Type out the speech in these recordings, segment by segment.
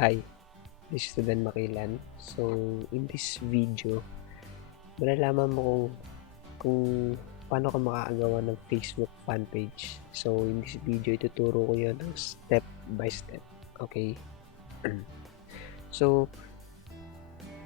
Hi, this is Ruben Makilan. So, in this video, malalaman mo kung paano ka makakagawa ng Facebook fan page. So, in this video, ituturo ko yun ng step by step. Okay? So,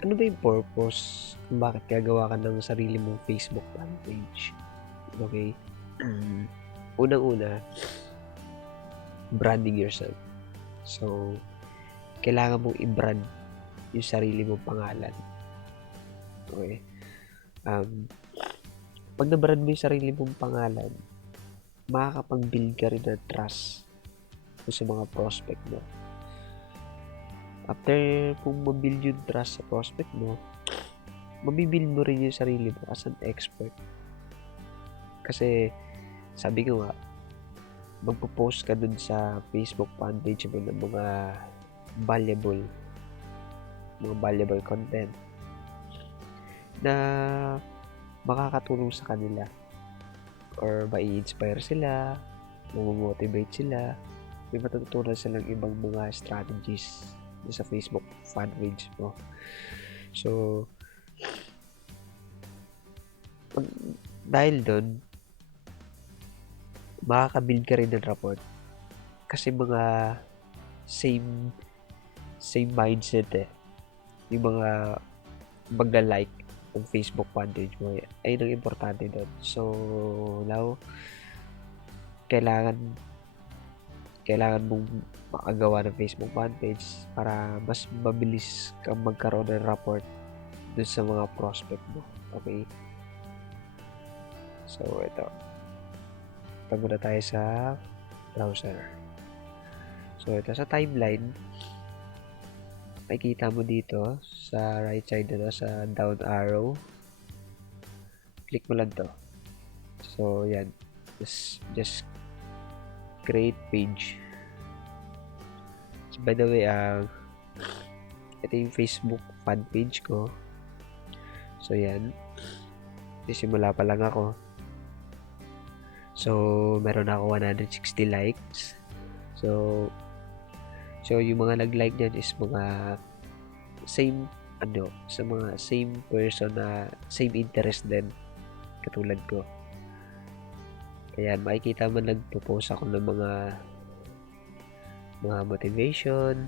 ano ba yung purpose kung bakit gagawa ka ng sarili mong Facebook fan page? Okay? Unang-una, branding yourself. So, kailangan mong i-brand yung sarili mong pangalan. Okay? Pag na-brand mo yung sarili mong pangalan, makakapag-build ka rin ng trust sa mga prospect mo. After kung mabuild yung trust sa prospect mo, mabibuild mo rin yung sarili mo as an expert. Kasi, sabi ko nga, magpo-post ka dun sa Facebook fan page mo ng mga valuable content na makakatulong sa kanila or mai-inspire sila, mamomotivate sila, may matututunan silang ibang mga strategies sa Facebook fan page mo. So, dahil doon, makaka-build ka rin ng rapport kasi mga same mindset yung mga magla-like ng Facebook fan page mo ay ang importante doon. So, now, kailangan mong makagawa ng Facebook fan page para mas mabilis kang magkaroon ng rapport dun sa mga prospect mo. Okay? So, ito. Muna tayo sa browser. So, ito sa timeline, makikita mo dito sa right side na sa down arrow. Click mo lang to. So, yan. Just create page. So, by the way, ito yung Facebook fan page ko. So, yan. Simula pa lang ako. So, meron ako 160 likes. So yung mga nag-like dyan is mga same person na same interest din katulad ko. Ayan, makikita mo nagpo-post ako ng mga motivation,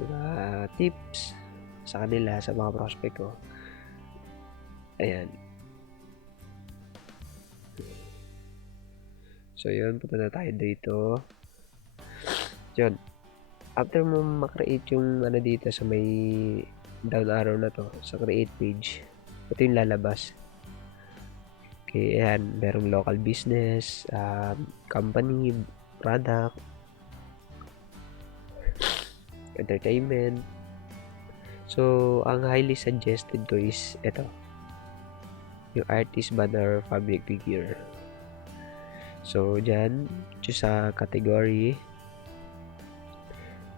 mga tips sa kanila, sa mga prospect ko. Ayan. So, yun. Punta na tayo dito. Yun. After mo makreate yung dito sa may down arrow na to, sa create page, ito yung lalabas. Okay, ayan. Merong local business, company, product, entertainment. So, ang highly suggested ko is ito. Yung artist, banner, public figure. So, dyan, choose sa category.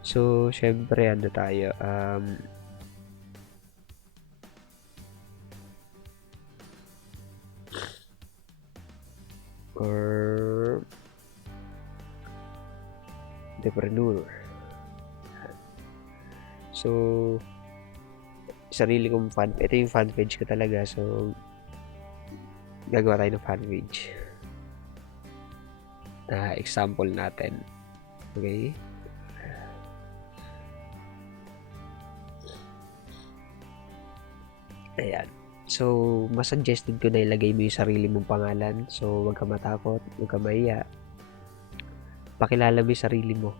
So, syempre, tayo, or entrepreneur. So, sarili kong ito yung fan page ko talaga. So, gagawa tayo ng fan page. Example natin. Okay? Ayan. So, mas suggested ko na ilagay mo yung sarili mong pangalan. So, huwag ka matakot, huwag ka mahiya. Pakilala mo yung sarili mo.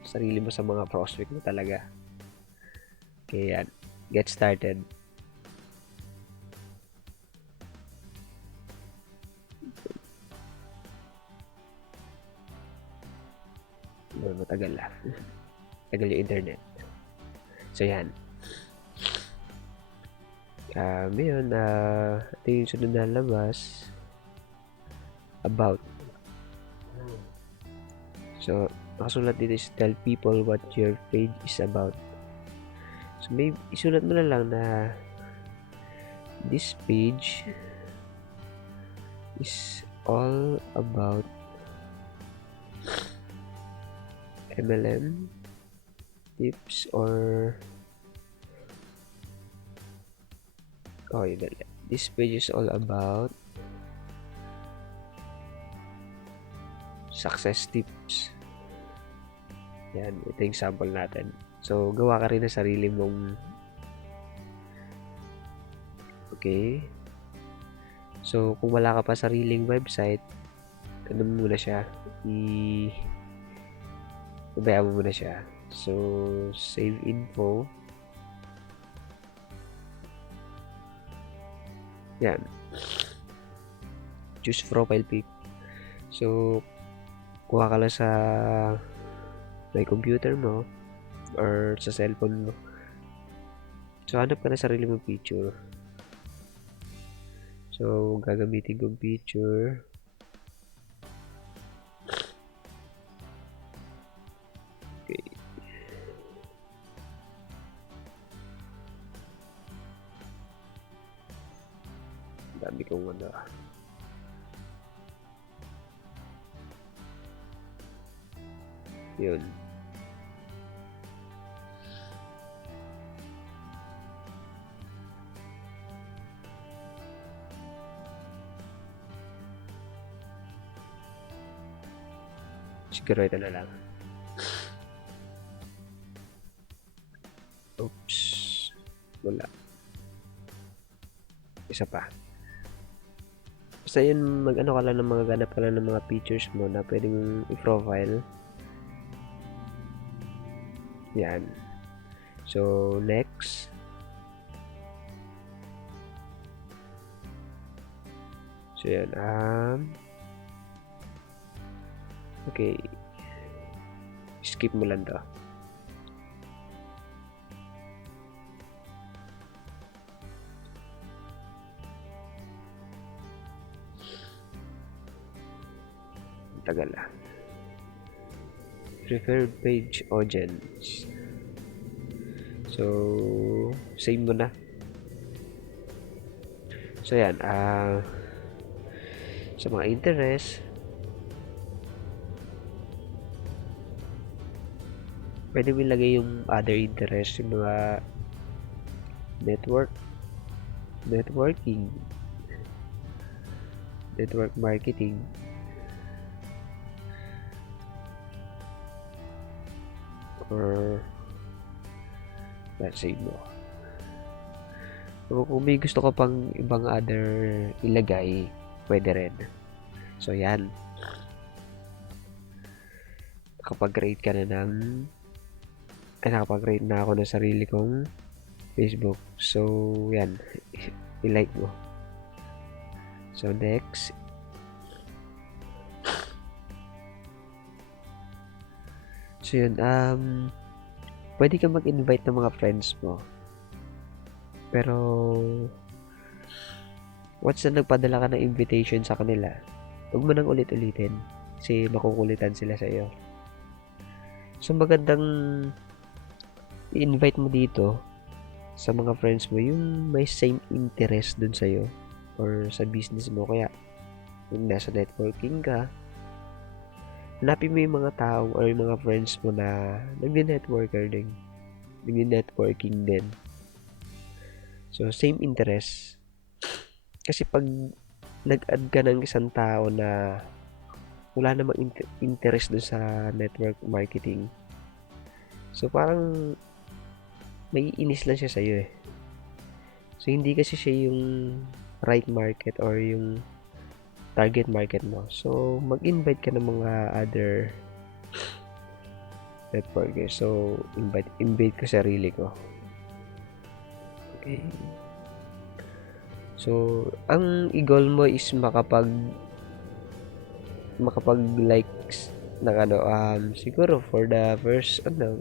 Sarili mo sa mga prospect mo talaga. Okay, yan. Get started. Matagal lang. Tagal yung internet. So, yan. Ngayon, ito yung sunod na labas. About. So, nakasulat dito is tell people what your page is about. So, may isulat mo na lang na this page is all about MLM, tips or yun na lang. This page is all about success tips. Yan, ito yung sample natin. So, gawa ka rin ng sarili mong okay. So, kung wala ka pa sariling website, ano mo muna siya? Ibayaan mo muna siya. So, save info. Yan. Choose profile pic. So, kuha ka lang sa may computer mo or sa cellphone mo. So, hanap ka na sarili mong picture. So, gagamitin kong picture. Okay. Dami kong ano. Yun. Siguro ito na lang. Oops. Wala. Isa pa. Basta yun, mag-ano ka lang ng mga ganap ka lang ng mga features mo na pwede mong i-profile. Yan. So, next. So, yan. Okay. Skip mo lang to. Tagal lang. Preferred page audience. So, save mo na. So, yan. Sa mga interest, pwede mo ilagay yung other interest, yung mga networking, network marketing, or let's say mo. So, kung may gusto ka pang ibang other ilagay, pwede rin. So, yan. Nakapag-rate ka na nakapag-rate na ako ng sarili kong Facebook. So, yan. I-like mo. So, next. So, yun. Pwede ka mag-invite ng mga friends mo. Pero, once na nagpadala ka ng invitation sa kanila, huwag mo nang ulit-ulitin. Kasi makukulitan sila sa iyo. So, magandang i-invite mo dito sa mga friends mo yung may same interest dun sa'yo or sa business mo. Kaya, kung nasa networking ka, hanapin mo yung mga tao or yung mga friends mo na nagdi-networking din. So, same interest. Kasi pag nag-add ka ng isang tao na wala namang interest dun sa network marketing, so parang may inis lang siya sa'yo eh. So, hindi kasi siya yung right market or yung target market mo. So, mag-invite ka ng mga other networkers. So, invite ko sarili ko. Okay. So, ang i-goal mo is makapag-likes ng siguro for the first, na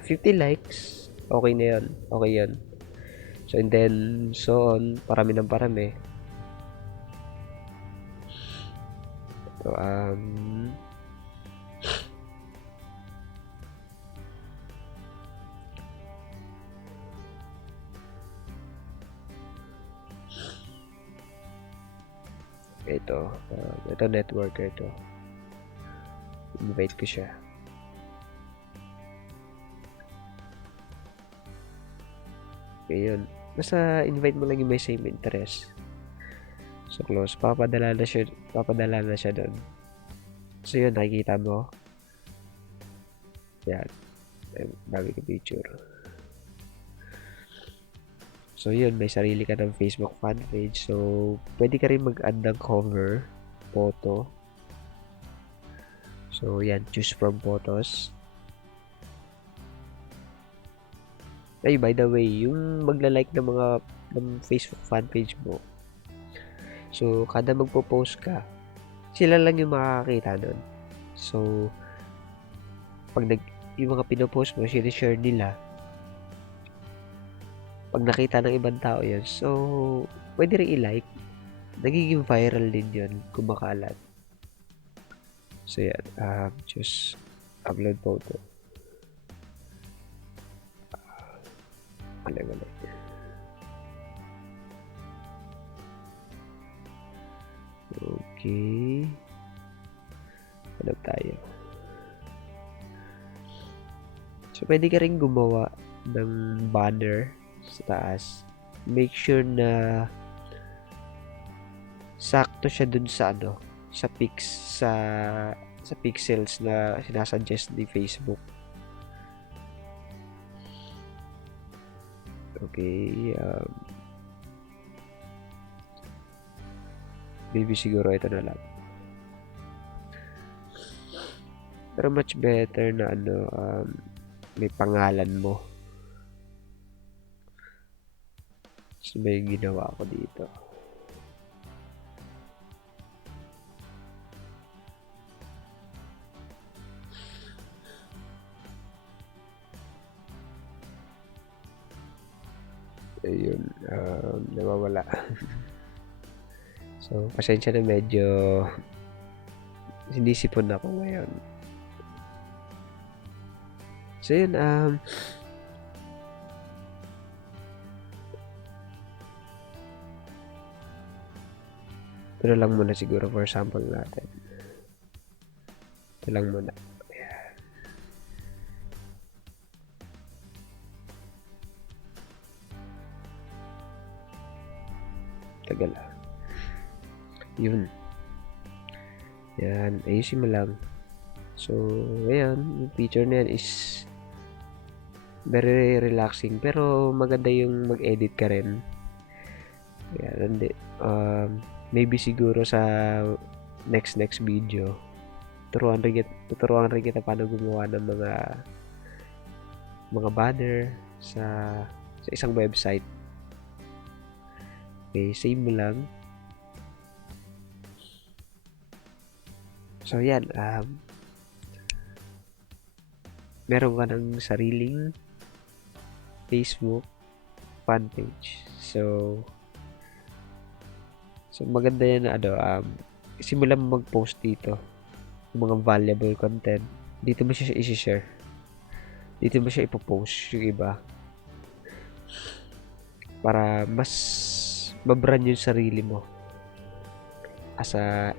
50 likes, okay na yun. Okay yun. So, and then, so on, parami ng parami. So, ito networker ito. Invite ko siya. Ngayon, basta invite mo lang yung may same interest. So, close. Papadala na siya doon. So, yun, nakikita mo. Yan. Dami ko picture. So, yun, may sarili ka ng Facebook fan page. So, pwede ka rin mag-add ng cover, photo. So, yan, choose from photos. Ay, by the way, yung magla-like ng Facebook fan page mo. So, kada magpo-post ka, sila lang yung makakakita nun. So, pag yung mga pinopost mo, sinishare nila, pag nakita ng ibang tao yun, so, pwede rin i-like. Nagiging viral din yun, kumakalat. So, yan. Choose upload photo. Mali. Okay. Hanap tayo. So, pwede ka rin gumawa ng banner sa taas. Make sure na sakto siya dun sa sa pixels na sinasuggest ni Facebook. Okay, maybe siguro ito na lang. Pero much better na may pangalan mo. So, may ginawa ko dito. Ayun, nawawala. So, pasensya na medyo sinisipon ako ngayon. So, yun, ito na lang muna siguro for sample natin. Ito lang muna. Ayan. Tagal ah. Yun. Yan. Ayusin mo lang. So, ayan. Yung picture na yan is very relaxing. Pero maganda yung mag-edit ka rin. Ayan. Maybe siguro sa next video tuturuan rin kita paano gumawa ng mga banner sa isang website. Okay, save mo lang. So yan, meron ka ng sariling Facebook fan page. So maganda yan na simulan mo mag-post dito ng mga valuable content. Dito mo siya i-share. Dito mo siya ipopost yung iba. Para mas mabrand yung sarili mo as a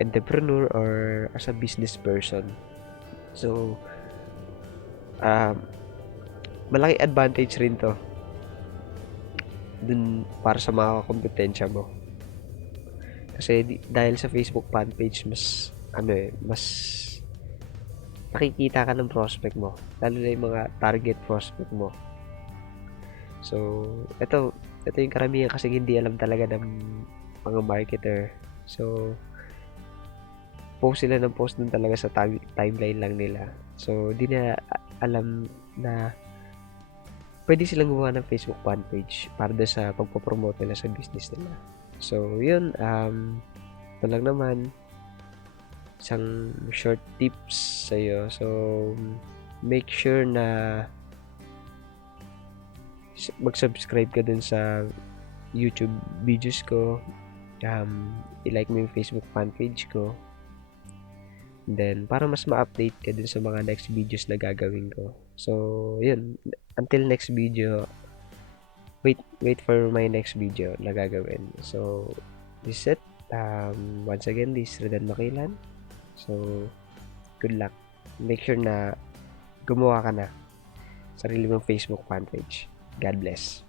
entrepreneur or as a business person. So, malaki advantage rin to dun para sa mga kompetensya mo. Kasi dahil sa Facebook fan page, mas nakikita ka ng prospect mo, lalo na yung mga target prospect mo. So, ito yung karamihan kasi hindi alam talaga ng mga marketer. So, post sila ng post dun talaga sa timeline lang nila. So, di na alam na pwede silang gumawa ng Facebook fan page para doon sa pagpopromote nila sa business nila. So, yun, ito lang naman, isang short tips sa'yo. So, make sure na mag-subscribe ka dun sa YouTube videos ko. I-like mo yung Facebook fan page ko. And then, para mas ma-update ka dun sa mga next videos na gagawin ko. So, yun. Until next video, wait for my next video na gagawin. So, this is it. Once again, this is Redan Makilan. So, good luck. Make sure na gumawa ka na sarili mong Facebook fan page. God bless.